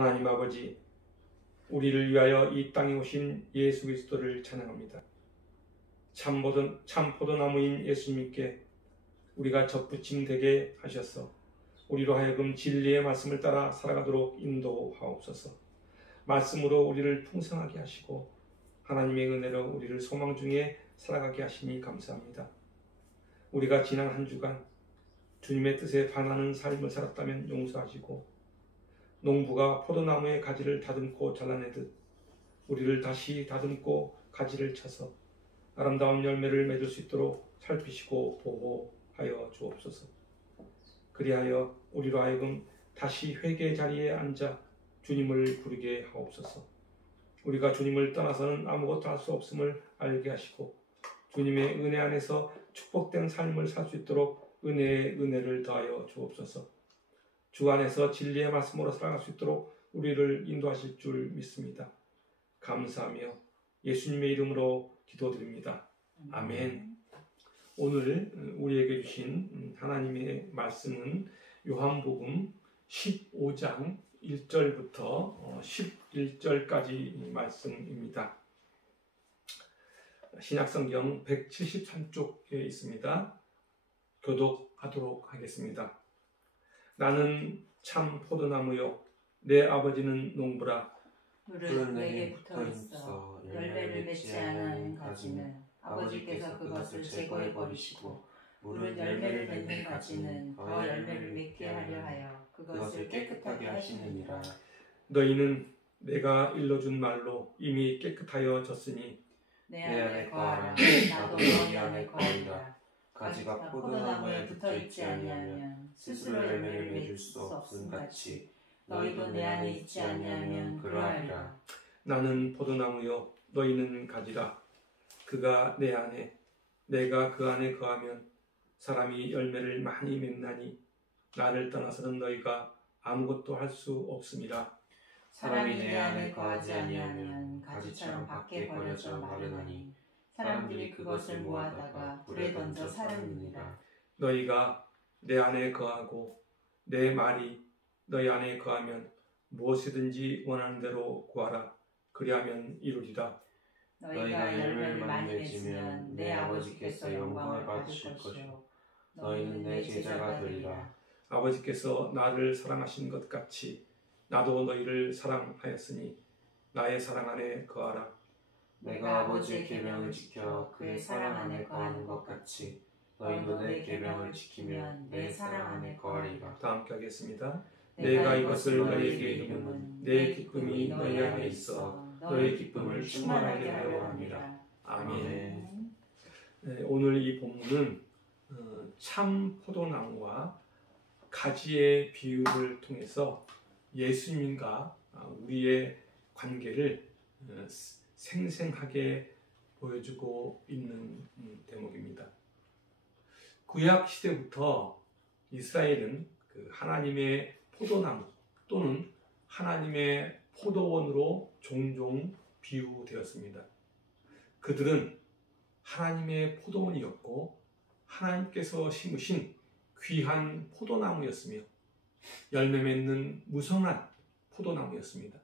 하나님 아버지, 우리를 위하여 이 땅에 오신 예수 그리스도를 찬양합니다. 참 포도나무인 예수님께 우리가 접붙임 되게 하셔서 우리로 하여금 진리의 말씀을 따라 살아가도록 인도하옵소서. 말씀으로 우리를 풍성하게 하시고 하나님의 은혜로 우리를 소망 중에 살아가게 하시니 감사합니다. 우리가 지난 한 주간 주님의 뜻에 반하는 삶을 살았다면 용서하시고, 농부가 포도나무의 가지를 다듬고 잘라내듯 우리를 다시 다듬고 가지를 쳐서 아름다운 열매를 맺을 수 있도록 살피시고 보호하여 주옵소서. 그리하여 우리로 하여금 다시 회개의 자리에 앉아 주님을 부르게 하옵소서. 우리가 주님을 떠나서는 아무것도 할 수 없음을 알게 하시고 주님의 은혜 안에서 축복된 삶을 살 수 있도록 은혜의 은혜를 더하여 주옵소서. 주 안에서 진리의 말씀으로 살아갈 수 있도록 우리를 인도하실 줄 믿습니다. 감사하며 예수님의 이름으로 기도드립니다. 아멘. 오늘 우리에게 주신 하나님의 말씀은 요한복음 15장 1절부터 11절까지 말씀입니다. 신약성경 173쪽에 있습니다. 교독하도록 하겠습니다. 나는 참 포도나무요, 내 아버지는 농부라. 물은 내게 붙어있어 열매를 맺지 않은 가지는 아버지께서 그것을 제거해 버리시고, 물은 열매를 맺는 가지는 더 열매를 맺게 하려 하여 그것을 깨끗하게 하시느니라. 너희는 내가 일러준 말로 이미 깨끗하여 졌으니 내 안에 거하라. 나도 너희 안에 거하리라. 가지가 포도나무에 붙어있지 아니하면 스스로 열매를 맺을 수 없음 같이 너희도 내 안에 있지 아니하면 그러하리라. 나는 포도나무요, 너희는 가지라. 그가 내 안에, 내가 그 안에 거하면 사람이 열매를 많이 맺나니 나를 떠나서는 너희가 아무것도 할 수 없음이라. 사람이 내 안에 거하지 아니하면 가지처럼 밖에 버려져 마르나니 사람들이 그것을 모아다가 불에 던져 사르느니라. 너희가 내 안에 거하고 내 말이 너희 안에 거하면 무엇이든지 원하는 대로 구하라. 그리하면 이루리라. 너희가 열매를 많이 맺으면 내 아버지께서 영광을 받으실 것이요 너희는 내 제자가 되리라. 아버지께서 나를 사랑하신 것 같이 나도 너희를 사랑하였으니 나의 사랑 안에 거하라. 내가 아버지의 계명을 지켜 그의 사랑 안에 거하는 것 같이 너희도 내 계명을 지키면 내 사랑 안에 거하리라. 다 함께 하겠습니다. 내가 이것을 너희에게 이르면 내 기쁨이 너희 안에 있어 너희 기쁨을 충만하게 하려 합니다. 아멘. 네, 오늘 이 본문은 참 포도나무와 가지의 비유를 통해서 예수님과 우리의 관계를 생생하게 보여주고 있는 대목입니다. 구약 시대부터 이스라엘은 그 하나님의 포도나무 또는 하나님의 포도원으로 종종 비유되었습니다. 그들은 하나님의 포도원이었고 하나님께서 심으신 귀한 포도나무였으며 열매 맺는 무성한 포도나무였습니다.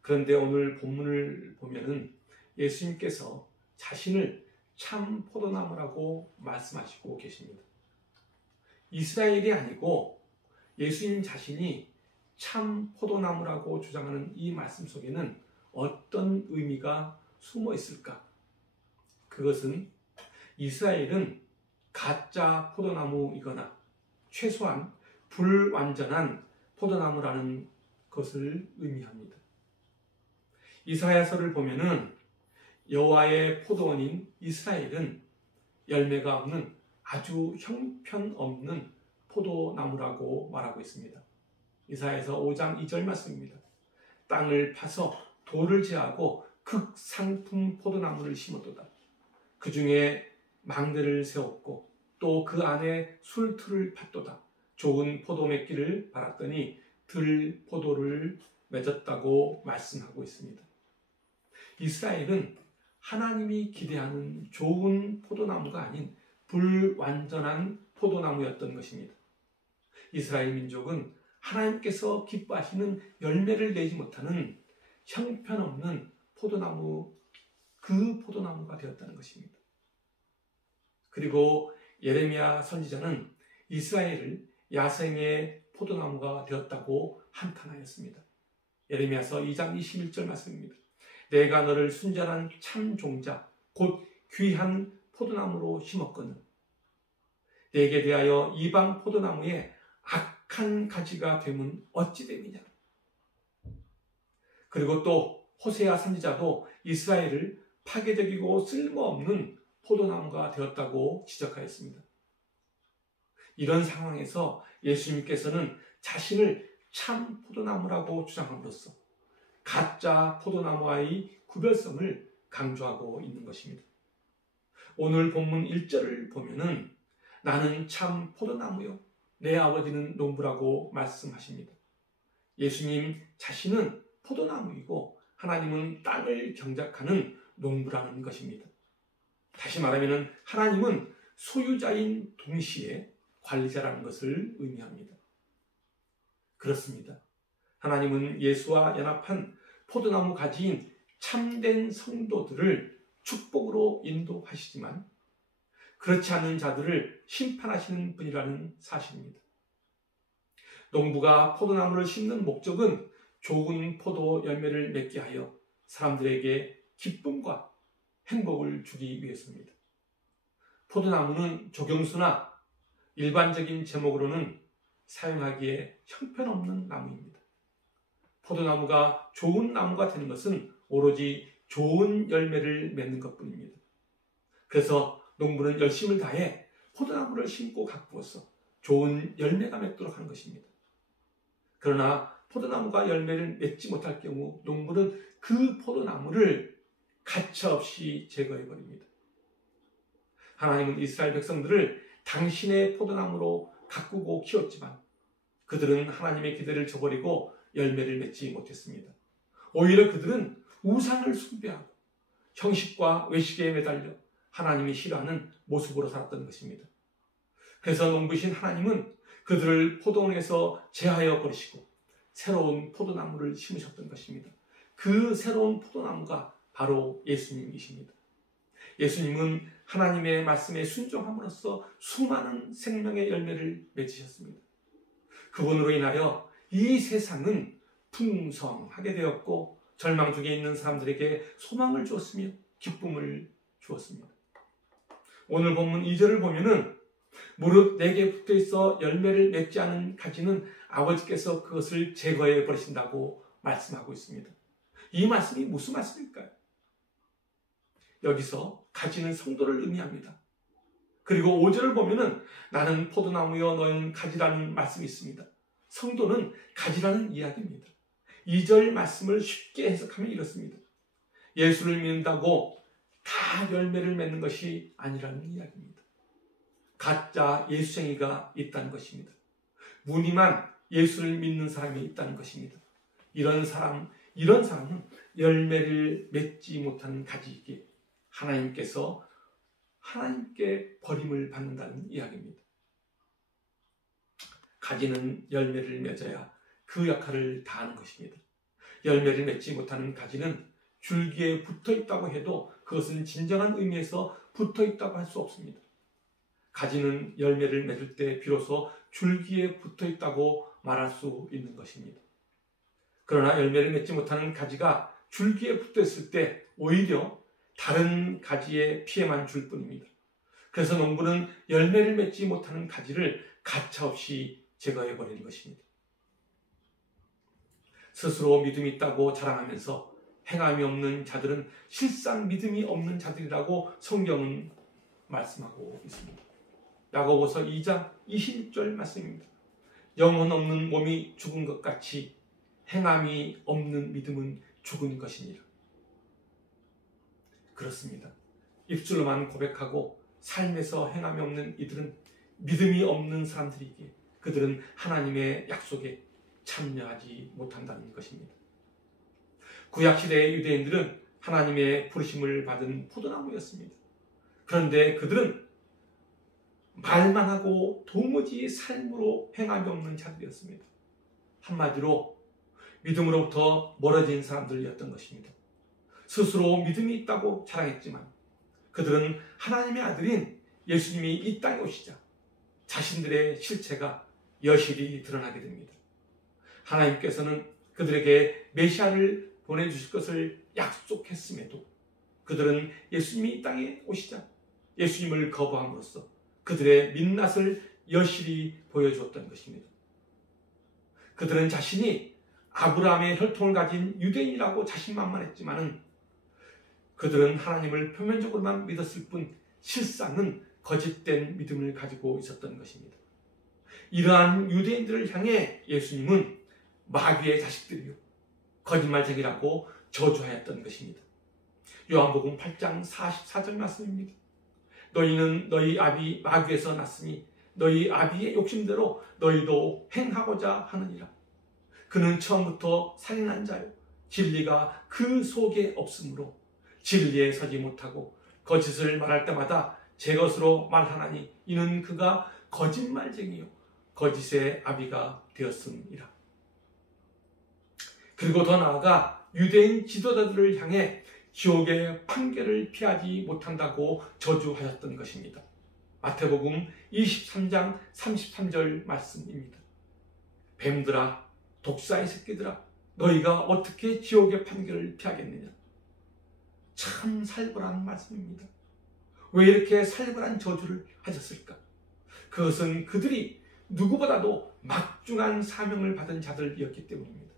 그런데 오늘 본문을 보면은 예수님께서 자신을 참 포도나무라고 말씀하시고 계십니다. 이스라엘이 아니고 예수님 자신이 참 포도나무라고 주장하는 이 말씀 속에는 어떤 의미가 숨어 있을까? 그것은 이스라엘은 가짜 포도나무이거나 최소한 불완전한 포도나무라는 것을 의미합니다. 이사야서를 보면은 여호와의 포도원인 이스라엘은 열매가 없는 아주 형편없는 포도나무라고 말하고 있습니다. 이사야서 5장 2절 말씀입니다. 땅을 파서 돌을 제하고 극상품 포도나무를 심었도다. 그 중에 망대를 세웠고 또 그 안에 술틀을 팠도다. 좋은 포도 맺기를 바랐더니 들 포도를 맺었다고 말씀하고 있습니다. 이스라엘은 하나님이 기대하는 좋은 포도나무가 아닌 불완전한 포도나무였던 것입니다. 이스라엘 민족은 하나님께서 기뻐하시는 열매를 내지 못하는 형편없는 포도나무, 그 포도나무가 되었다는 것입니다. 그리고 예레미야 선지자는 이스라엘을 야생의 포도나무가 되었다고 한탄하였습니다. 예레미야서 2장 21절 말씀입니다. 내가 너를 순전한 참 종자 곧 귀한 포도나무로 심었거늘 내게 대하여 이방 포도나무에 악한 가지가 되면 어찌 됨이냐. 그리고 또 호세아 선지자도 이스라엘을 파괴적이고 쓸모없는 포도나무가 되었다고 지적하였습니다. 이런 상황에서 예수님께서는 자신을 참 포도나무라고 주장함으로써 가짜 포도나무와의 구별성을 강조하고 있는 것입니다. 오늘 본문 1절을 보면은 나는 참 포도나무요 내 아버지는 농부라고 말씀하십니다. 예수님 자신은 포도나무이고 하나님은 땅을 경작하는 농부라는 것입니다. 다시 말하면 하나님은 소유자인 동시에 관리자라는 것을 의미합니다. 그렇습니다. 하나님은 예수와 연합한 포도나무 가지인 참된 성도들을 축복으로 인도하시지만 그렇지 않은 자들을 심판하시는 분이라는 사실입니다. 농부가 포도나무를 심는 목적은 좋은 포도 열매를 맺게 하여 사람들에게 기쁨과 행복을 주기 위해서입니다. 포도나무는 조경수나 일반적인 제목으로는 사용하기에 형편없는 나무입니다. 포도나무가 좋은 나무가 되는 것은 오로지 좋은 열매를 맺는 것뿐입니다. 그래서 농부는 열심을 다해 포도나무를 심고 가꾸어서 좋은 열매가 맺도록 하는 것입니다. 그러나 포도나무가 열매를 맺지 못할 경우 농부는 그 포도나무를 가차없이 제거해버립니다. 하나님은 이스라엘 백성들을 당신의 포도나무로 가꾸고 키웠지만 그들은 하나님의 기대를 저버리고 열매를 맺지 못했습니다. 오히려 그들은 우상을 숭배하고 형식과 외식에 매달려 하나님이 싫어하는 모습으로 살았던 것입니다. 그래서 농부신 하나님은 그들을 포도원에서 제하여 버리시고 새로운 포도나무를 심으셨던 것입니다. 그 새로운 포도나무가 바로 예수님이십니다. 예수님은 하나님의 말씀에 순종함으로써 수많은 생명의 열매를 맺으셨습니다. 그분으로 인하여 이 세상은 풍성하게 되었고 절망 중에 있는 사람들에게 소망을 주었으며 기쁨을 주었습니다. 오늘 본문 2절을 보면은 무릇 내게 붙어있어 열매를 맺지 않은 가지는 아버지께서 그것을 제거해 버리신다고 말씀하고 있습니다. 이 말씀이 무슨 말씀일까요? 여기서 가지는 성도를 의미합니다. 그리고 5절을 보면은 나는 포도나무여 너희는 가지라는 말씀이 있습니다. 성도는 가지라는 이야기입니다. 2절 말씀을 쉽게 해석하면 이렇습니다. 예수를 믿는다고 다 열매를 맺는 것이 아니라는 이야기입니다. 가짜 예수쟁이가 있다는 것입니다. 무늬만 예수를 믿는 사람이 있다는 것입니다. 이런 사람은 열매를 맺지 못하는 가지이기에 하나님께 버림을 받는다는 이야기입니다. 가지는 열매를 맺어야 그 역할을 다하는 것입니다. 열매를 맺지 못하는 가지는 줄기에 붙어 있다고 해도 그것은 진정한 의미에서 붙어 있다고 할 수 없습니다. 가지는 열매를 맺을 때 비로소 줄기에 붙어 있다고 말할 수 있는 것입니다. 그러나 열매를 맺지 못하는 가지가 줄기에 붙어 있을 때 오히려 다른 가지에 피해만 줄 뿐입니다. 그래서 농부는 열매를 맺지 못하는 가지를 가차없이 제거해버리는 것입니다. 스스로 믿음이 있다고 자랑하면서 행함이 없는 자들은 실상 믿음이 없는 자들이라고 성경은 말씀하고 있습니다. 야고보서 2장 26절 말씀입니다. 영혼 없는 몸이 죽은 것 같이 행함이 없는 믿음은 죽은 것이니라. 그렇습니다. 입술로만 고백하고 삶에서 행함이 없는 이들은 믿음이 없는 사람들이기에 그들은 하나님의 약속에 참여하지 못한다는 것입니다. 구약시대의 유대인들은 하나님의 부르심을 받은 포도나무였습니다. 그런데 그들은 말만 하고 도무지 삶으로 행함이 없는 자들이었습니다. 한마디로 믿음으로부터 멀어진 사람들이었던 것입니다. 스스로 믿음이 있다고 자랑했지만 그들은 하나님의 아들인 예수님이 이 땅에 오시자 자신들의 실체가 여실히 드러나게 됩니다. 하나님께서는 그들에게 메시아를 보내주실 것을 약속했음에도 그들은 예수님이 이 땅에 오시자 예수님을 거부함으로써 그들의 민낯을 여실히 보여주었던 것입니다. 그들은 자신이 아브라함의 혈통을 가진 유대인이라고 자신만만했지만은 그들은 하나님을 표면적으로만 믿었을 뿐 실상은 거짓된 믿음을 가지고 있었던 것입니다. 이러한 유대인들을 향해 예수님은 마귀의 자식들이요 거짓말쟁이라고 저주하였던 것입니다. 요한복음 8장 44절 말씀입니다. 너희는 너희 아비 마귀에서 났으니 너희 아비의 욕심대로 너희도 행하고자 하느니라. 그는 처음부터 살인한 자요 진리가 그 속에 없으므로 진리에 서지 못하고 거짓을 말할 때마다 제 것으로 말하나니 이는 그가 거짓말쟁이요 거짓의 아비가 되었음이라. 그리고 더 나아가 유대인 지도자들을 향해 지옥의 판결을 피하지 못한다고 저주하였던 것입니다. 마태복음 23장 33절 말씀입니다. 뱀들아 독사의 새끼들아 너희가 어떻게 지옥의 판결을 피하겠느냐. 참 살벌한 말씀입니다. 왜 이렇게 살벌한 저주를 하셨을까? 그것은 그들이 누구보다도 막중한 사명을 받은 자들이었기 때문입니다.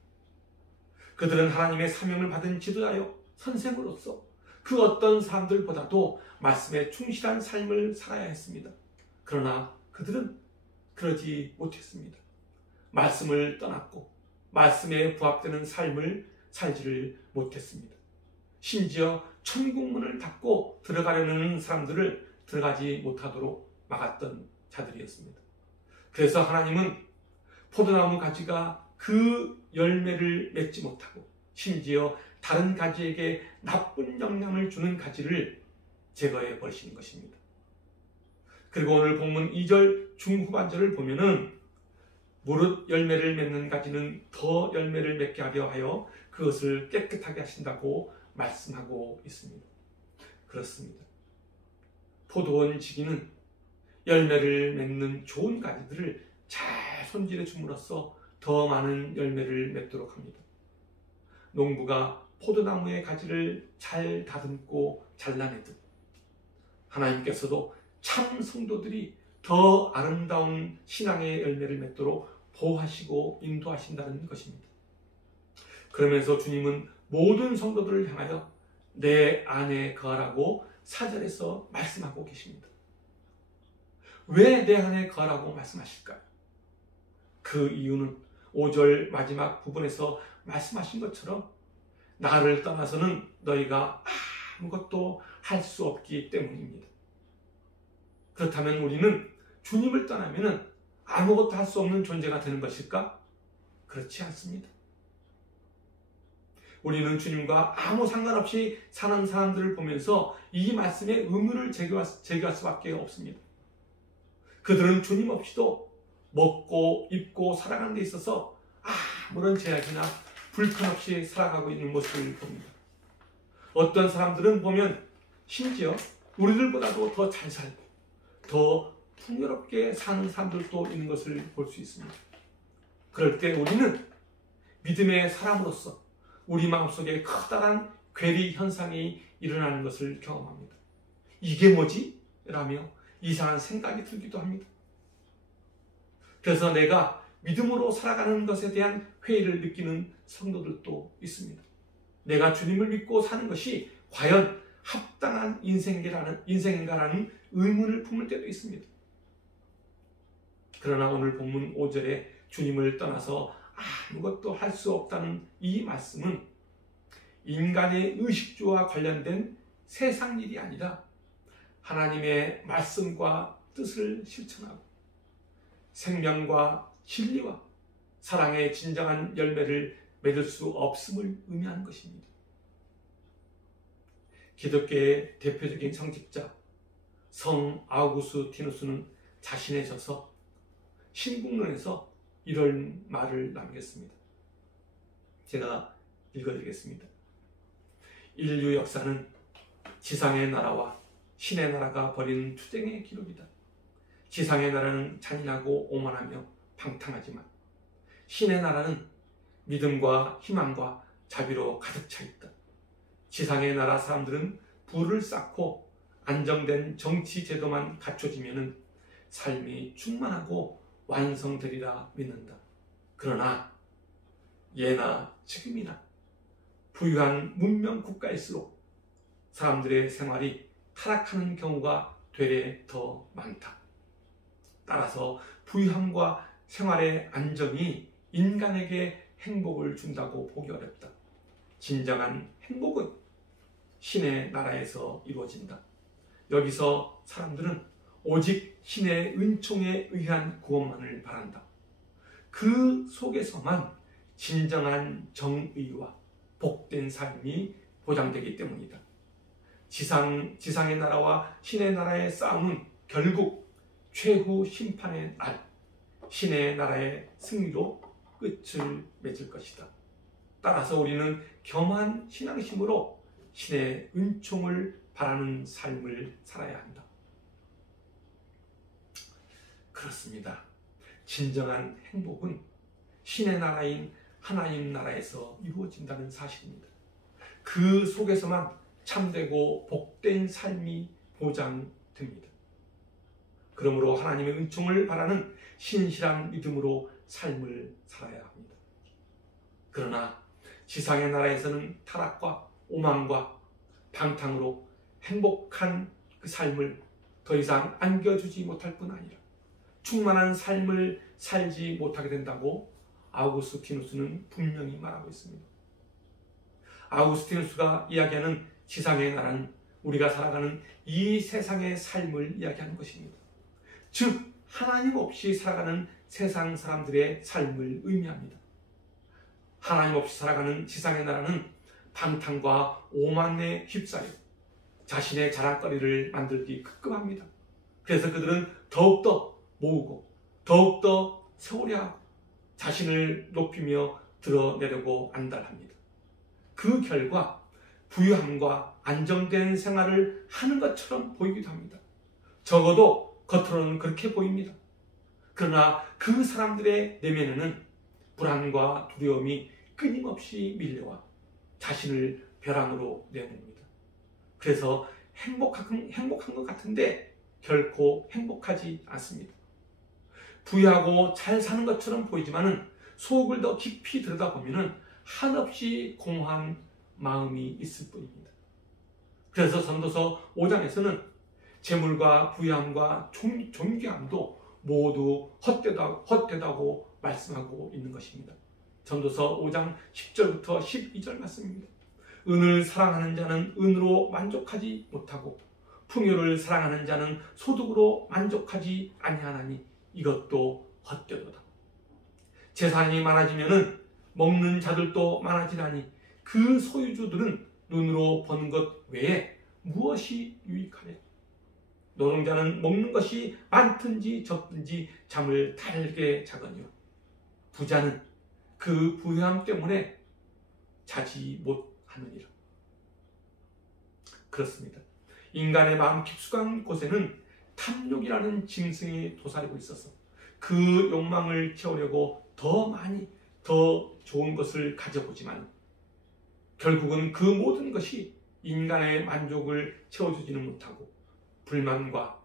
그들은 하나님의 사명을 받은 지도자요 선생으로서 그 어떤 사람들보다도 말씀에 충실한 삶을 살아야 했습니다. 그러나 그들은 그러지 못했습니다. 말씀을 떠났고 말씀에 부합되는 삶을 살지를 못했습니다. 심지어 천국문을 닫고 들어가려는 사람들을 들어가지 못하도록 막았던 자들이었습니다. 그래서 하나님은 포도나무 가지가 그 열매를 맺지 못하고 심지어 다른 가지에게 나쁜 영향을 주는 가지를 제거해 버리시는 것입니다. 그리고 오늘 본문 2절 중후반절을 보면은 무릇 열매를 맺는 가지는 더 열매를 맺게 하려 그것을 깨끗하게 하신다고 말씀하고 있습니다. 그렇습니다. 포도원 지기는 열매를 맺는 좋은 가지들을 잘 손질해 줌으로써 더 많은 열매를 맺도록 합니다. 농부가 포도나무의 가지를 잘 다듬고 잘라내듯 하나님께서도 참 성도들이 더 아름다운 신앙의 열매를 맺도록 보호하시고 인도하신다는 것입니다. 그러면서 주님은 모든 성도들을 향하여 내 안에 거하라고 4절에서 말씀하고 계십니다. 왜 내 안에 거하라고 말씀하실까요? 그 이유는 5절 마지막 부분에서 말씀하신 것처럼 나를 떠나서는 너희가 아무것도 할 수 없기 때문입니다. 그렇다면 우리는 주님을 떠나면 아무것도 할 수 없는 존재가 되는 것일까? 그렇지 않습니다. 우리는 주님과 아무 상관없이 사는 사람들을 보면서 이 말씀에 의문을 제기할 수밖에 없습니다. 그들은 주님 없이도 먹고 입고 살아가는 데 있어서 아무런 제약이나 불편 없이 살아가고 있는 모습을 봅니다. 어떤 사람들은 보면 심지어 우리들보다도 더 잘 살고 더 풍요롭게 사는 사람들도 있는 것을 볼 수 있습니다. 그럴 때 우리는 믿음의 사람으로서 우리 마음속에 커다란 괴리 현상이 일어나는 것을 경험합니다. 이게 뭐지? 라며 이상한 생각이 들기도 합니다. 그래서 내가 믿음으로 살아가는 것에 대한 회의를 느끼는 성도들도 있습니다. 내가 주님을 믿고 사는 것이 과연 합당한 인생인가라는 의문을 품을 때도 있습니다. 그러나 오늘 본문 5절에 주님을 떠나서 아무것도 할 수 없다는 이 말씀은 인간의 의식주와 관련된 세상 일이 아니라 하나님의 말씀과 뜻을 실천하고 생명과 진리와 사랑의 진정한 열매를 맺을 수 없음을 의미하는 것입니다. 기독교의 대표적인 성직자 성 아우구스티누스는 자신에 져서 신국론에서 이런 말을 남겼습니다. 제가 읽어드리겠습니다. 인류 역사는 지상의 나라와 신의 나라가 벌인 투쟁의 기록이다. 지상의 나라는 잔인하고 오만하며 방탕하지만 신의 나라는 믿음과 희망과 자비로 가득 차 있다. 지상의 나라 사람들은 부를 쌓고 안정된 정치 제도만 갖춰지면 삶이 충만하고 완성되리라 믿는다. 그러나 예나 지금이나 부유한 문명 국가일수록 사람들의 생활이 타락하는 경우가 되레 더 많다. 따라서 부유함과 생활의 안정이 인간에게 행복을 준다고 보기 어렵다. 진정한 행복은 신의 나라에서 이루어진다. 여기서 사람들은 오직 신의 은총에 의한 구원만을 바란다. 그 속에서만 진정한 정의와 복된 삶이 보장되기 때문이다. 지상의 나라와 신의 나라의 싸움은 결국 최후 심판의 날, 신의 나라의 승리로 끝을 맺을 것이다. 따라서 우리는 겸한 신앙심으로 신의 은총을 바라는 삶을 살아야 한다. 그렇습니다. 진정한 행복은 신의 나라인 하나님 나라에서 이루어진다는 사실입니다. 그 속에서만 참되고 복된 삶이 보장됩니다. 그러므로 하나님의 은총을 바라는 신실한 믿음으로 삶을 살아야 합니다. 그러나 지상의 나라에서는 타락과 오만과 방탕으로 행복한 그 삶을 더 이상 안겨주지 못할 뿐 아니라 충만한 삶을 살지 못하게 된다고 아우구스티누스는 분명히 말하고 있습니다. 아우구스티누스가 이야기하는 지상의 나라는 우리가 살아가는 이 세상의 삶을 이야기하는 것입니다. 즉 하나님 없이 살아가는 세상 사람들의 삶을 의미합니다. 하나님 없이 살아가는 지상의 나라는 방탕과 오만에 휩싸여 자신의 자랑거리를 만들기 급급합니다. 그래서 그들은 더욱더 모으고 더욱더 세우려 하고 자신을 높이며 드러내려고 안달합니다. 그 결과 부유함과 안정된 생활을 하는 것처럼 보이기도 합니다. 적어도 겉으로는 그렇게 보입니다. 그러나 그 사람들의 내면에는 불안과 두려움이 끊임없이 밀려와 자신을 벼랑으로 내모읍니다. 그래서 행복한 것 같은데 결코 행복하지 않습니다. 부유하고 잘 사는 것처럼 보이지만은 속을 더 깊이 들여다보면 한없이 공허한 마음이 있을 뿐입니다. 그래서 전도서 5장에서는 재물과 부유함과 존귀함도 모두 헛되다고 말씀하고 있는 것입니다. 전도서 5장 10절부터 12절 말씀입니다. 은을 사랑하는 자는 은으로 만족하지 못하고 풍요를 사랑하는 자는 소득으로 만족하지 아니하나니 이것도 헛되도다. 재산이 많아지면은 먹는 자들도 많아지나니 그 소유주들은 눈으로 본 것 외에 무엇이 유익하랴. 노동자는 먹는 것이 많든지 적든지 잠을 달게 자거니와 부자는 그 부유함 때문에 자지 못하느니라. 그렇습니다. 인간의 마음 깊숙한 곳에는 탐욕이라는 짐승이 도사리고 있어서 그 욕망을 채우려고 더 많이 더 좋은 것을 가져보지만 결국은 그 모든 것이 인간의 만족을 채워주지는 못하고 불만과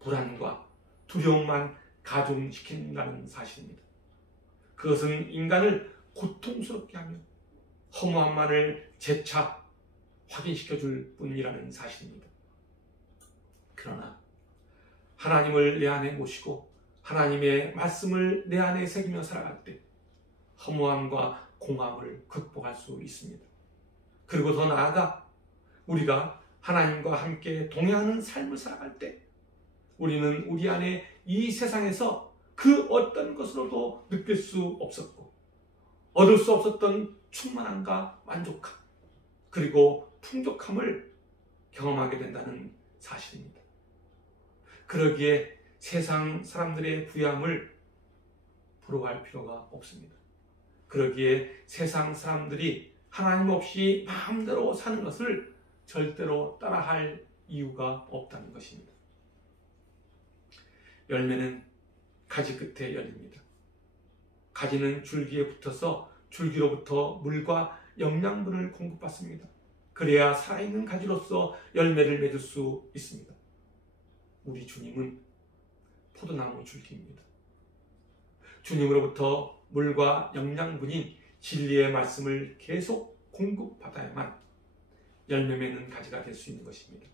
불안과 두려움만 가중시킨다는 사실입니다. 그것은 인간을 고통스럽게 하며 허무함만을 재차 확인시켜줄 뿐이라는 사실입니다. 그러나 하나님을 내 안에 모시고 하나님의 말씀을 내 안에 새기며 살아갈 때 허무함과 공허함을 극복할 수 있습니다. 그리고 더 나아가 우리가 하나님과 함께 동행하는 삶을 살아갈 때 우리는 우리 안에 이 세상에서 그 어떤 것으로도 느낄 수 없었고 얻을 수 없었던 충만함과 만족함 그리고 풍족함을 경험하게 된다는 사실입니다. 그러기에 세상 사람들의 부유함을 부러워할 필요가 없습니다. 그러기에 세상 사람들이 하나님 없이 마음대로 사는 것을 절대로 따라할 이유가 없다는 것입니다. 열매는 가지 끝에 열립니다. 가지는 줄기에 붙어서 줄기로부터 물과 영양분을 공급받습니다. 그래야 살아있는 가지로서 열매를 맺을 수 있습니다. 우리 주님은 포도나무 줄기입니다. 주님으로부터 물과 영양분인 진리의 말씀을 계속 공급받아야만 열매 맺는 가지가 될 수 있는 것입니다.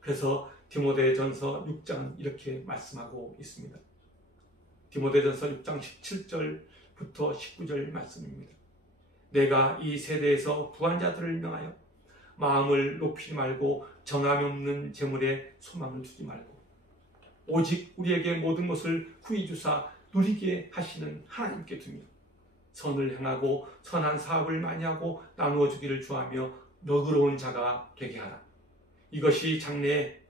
그래서 디모데전서 6장은 이렇게 말씀하고 있습니다. 디모데전서 6장 17절부터 19절 말씀입니다. 내가 이 세대에서 부한 자들을 명하여 마음을 높이지 말고 정함이 없는 재물에 소망을 두지 말고 오직 우리에게 모든 것을 후히 주사 누리게 하시는 하나님께 두며 선을 행하고 선한 사업을 많이 하고 나누어 주기를 좋아하며 너그러운 자가 되게 하라. 이것이 장래에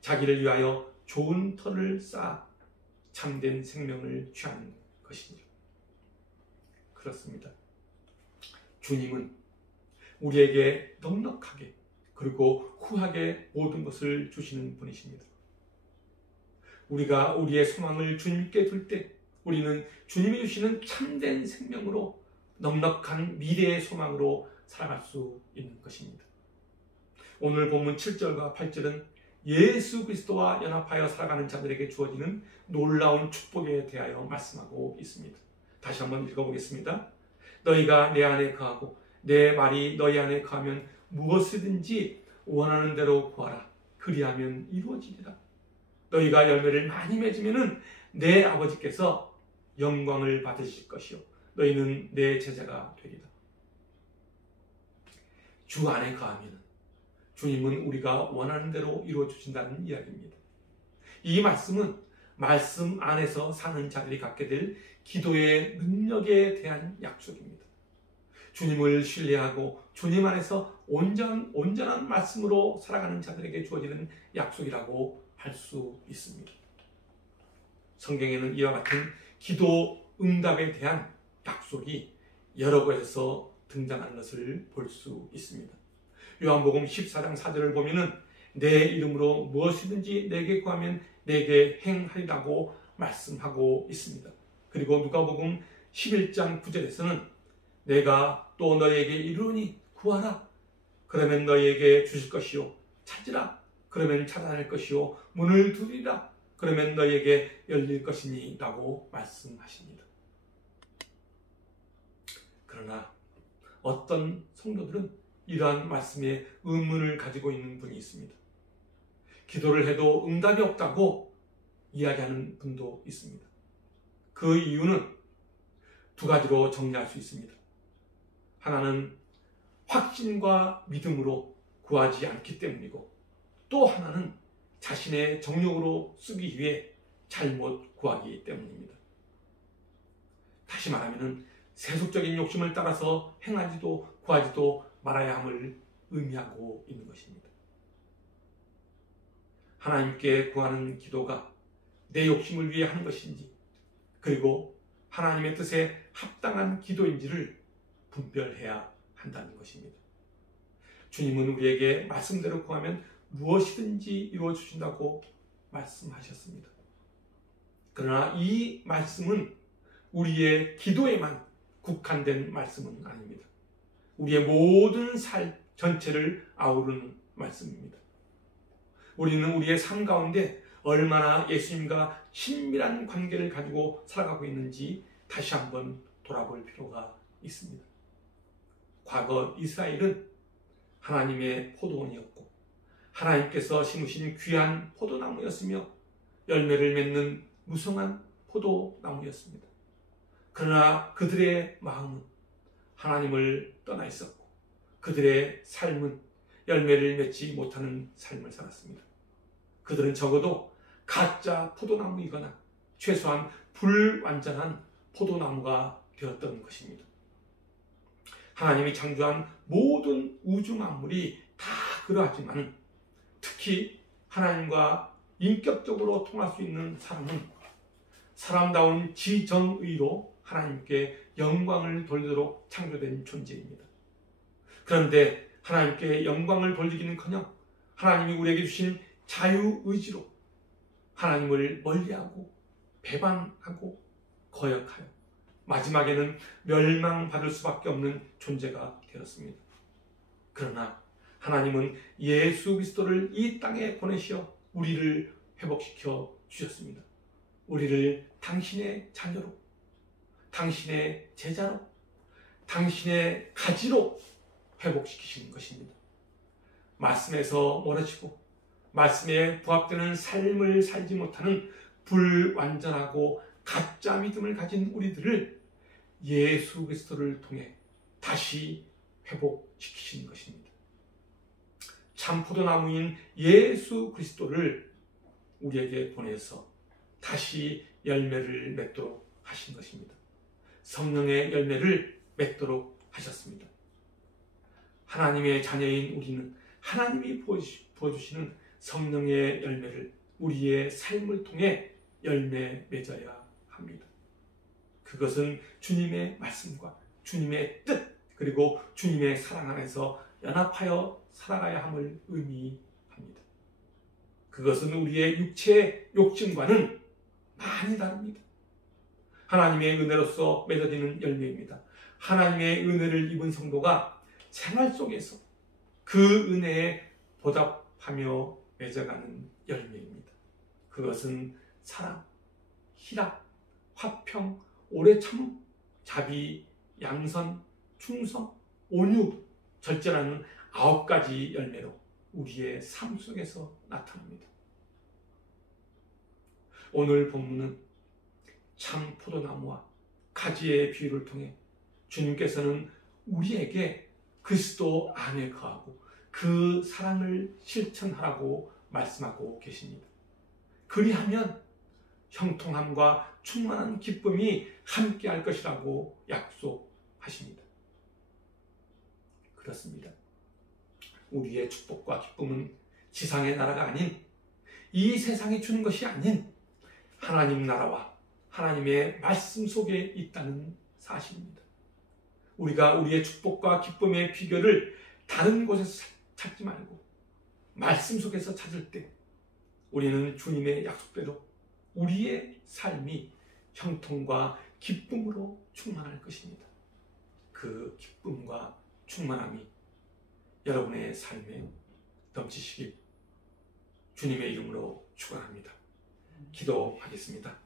자기를 위하여 좋은 터를 쌓아 참된 생명을 취하는 것이니라. 그렇습니다. 주님은 우리에게 넉넉하게 그리고 후하게 모든 것을 주시는 분이십니다. 우리가 우리의 소망을 주님께 둘 때 우리는 주님이 주시는 참된 생명으로 넉넉한 미래의 소망으로 살아갈 수 있는 것입니다. 오늘 본문 7절과 8절은 예수 그리스도와 연합하여 살아가는 자들에게 주어지는 놀라운 축복에 대하여 말씀하고 있습니다. 다시 한번 읽어보겠습니다. 너희가 내 안에 거하고 내 말이 너희 안에 거하면 무엇이든지 원하는 대로 구하라. 그리하면 이루어지리라. 너희가 열매를 많이 맺으면 내 아버지께서 영광을 받으실 것이요 너희는 내 제자가 되리라. 주 안에 거하면 주님은 우리가 원하는 대로 이루어 주신다는 이야기입니다. 이 말씀은 말씀 안에서 사는 자들이 갖게 될 기도의 능력에 대한 약속입니다. 주님을 신뢰하고 주님 안에서 온전한 말씀으로 살아가는 자들에게 주어지는 약속이라고 할 수 있습니다. 성경에는 이와 같은 기도 응답에 대한 약속이 여러 곳에서 등장하는 것을 볼 수 있습니다. 요한복음 14장 4절을 보면은 내 이름으로 무엇이든지 내게 구하면 내게 행하리라고 말씀하고 있습니다. 그리고 누가복음 11장 9절에서는 내가 또 너희에게 이르노니 구하라. 그러면 너희에게 주실 것이요 찾으라. 그러면 찾아낼 것이요 문을 두드리라. 그러면 너희에게 열릴 것이니 라고 말씀하십니다. 그러나 어떤 성도들은 이러한 말씀에 의문을 가지고 있는 분이 있습니다. 기도를 해도 응답이 없다고 이야기하는 분도 있습니다. 그 이유는 두 가지로 정리할 수 있습니다. 하나는 확신과 믿음으로 구하지 않기 때문이고 또 하나는 자신의 정욕으로 쓰기 위해 잘못 구하기 때문입니다. 다시 말하면 세속적인 욕심을 따라서 행하지도 구하지도 말아야 함을 의미하고 있는 것입니다. 하나님께 구하는 기도가 내 욕심을 위해 하는 것인지 그리고 하나님의 뜻에 합당한 기도인지를 분별해야 한다는 것입니다. 주님은 우리에게 말씀대로 구하면 무엇이든지 이루어 주신다고 말씀하셨습니다. 그러나 이 말씀은 우리의 기도에만 국한된 말씀은 아닙니다. 우리의 모든 삶 전체를 아우르는 말씀입니다. 우리는 우리의 삶 가운데 얼마나 예수님과 친밀한 관계를 가지고 살아가고 있는지 다시 한번 돌아볼 필요가 있습니다. 과거 이스라엘은 하나님의 포도원이었고 하나님께서 심으신 귀한 포도나무였으며 열매를 맺는 무성한 포도나무였습니다. 그러나 그들의 마음은 하나님을 떠나 있었고 그들의 삶은 열매를 맺지 못하는 삶을 살았습니다. 그들은 적어도 가짜 포도나무이거나 최소한 불완전한 포도나무가 되었던 것입니다. 하나님이 창조한 모든 우주 만물이 다 그러하지만 특히 하나님과 인격적으로 통할 수 있는 사람은 사람다운 지정의로 하나님께 영광을 돌리도록 창조된 존재입니다. 그런데 하나님께 영광을 돌리기는커녕 하나님이 우리에게 주신 자유의지로 하나님을 멀리하고 배반하고 거역하여 마지막에는 멸망받을 수밖에 없는 존재가 되었습니다. 그러나 하나님은 예수 그리스도를 이 땅에 보내시어 우리를 회복시켜 주셨습니다. 우리를 당신의 자녀로, 당신의 제자로, 당신의 가지로 회복시키시는 것입니다. 말씀에서 멀어지고 말씀에 부합되는 삶을 살지 못하는 불완전하고 가짜 믿음을 가진 우리들을 예수 그리스도를 통해 다시 회복시키시는 것입니다. 참 포도나무인 예수 그리스도를 우리에게 보내서 다시 열매를 맺도록 하신 것입니다. 성령의 열매를 맺도록 하셨습니다. 하나님의 자녀인 우리는 하나님이 부어주시는 성령의 열매를 우리의 삶을 통해 열매 맺어야 합니다. 그것은 주님의 말씀과 주님의 뜻 그리고 주님의 사랑 안에서 연합하여 살아가야 함을 의미합니다. 그것은 우리의 육체의 욕심과는 많이 다릅니다. 하나님의 은혜로서 맺어지는 열매입니다. 하나님의 은혜를 입은 성도가 생활 속에서 그 은혜에 보답하며 맺어가는 열매입니다. 그것은 사랑, 희락, 화평, 오래 참음, 자비, 양선, 충성, 온유, 절제라는 9가지 열매로 우리의 삶 속에서 나타납니다. 오늘 본문은 참 포도나무와 가지의 비유를 통해 주님께서는 우리에게 그리스도 안에 거하고 그 사랑을 실천하라고 말씀하고 계십니다. 그리하면 형통함과 충만한 기쁨이 함께할 것이라고 약속하십니다. 그렇습니다. 우리의 축복과 기쁨은 지상의 나라가 아닌 이 세상이 주는 것이 아닌 하나님 나라와 하나님의 말씀 속에 있다는 사실입니다. 우리가 우리의 축복과 기쁨의 비결을 다른 곳에서 찾지 말고 말씀 속에서 찾을 때 우리는 주님의 약속대로 우리의 삶이 형통과 기쁨으로 충만할 것입니다. 그 기쁨과 충만함이 여러분의 삶에 넘치시길 주님의 이름으로 축원합니다. 기도하겠습니다.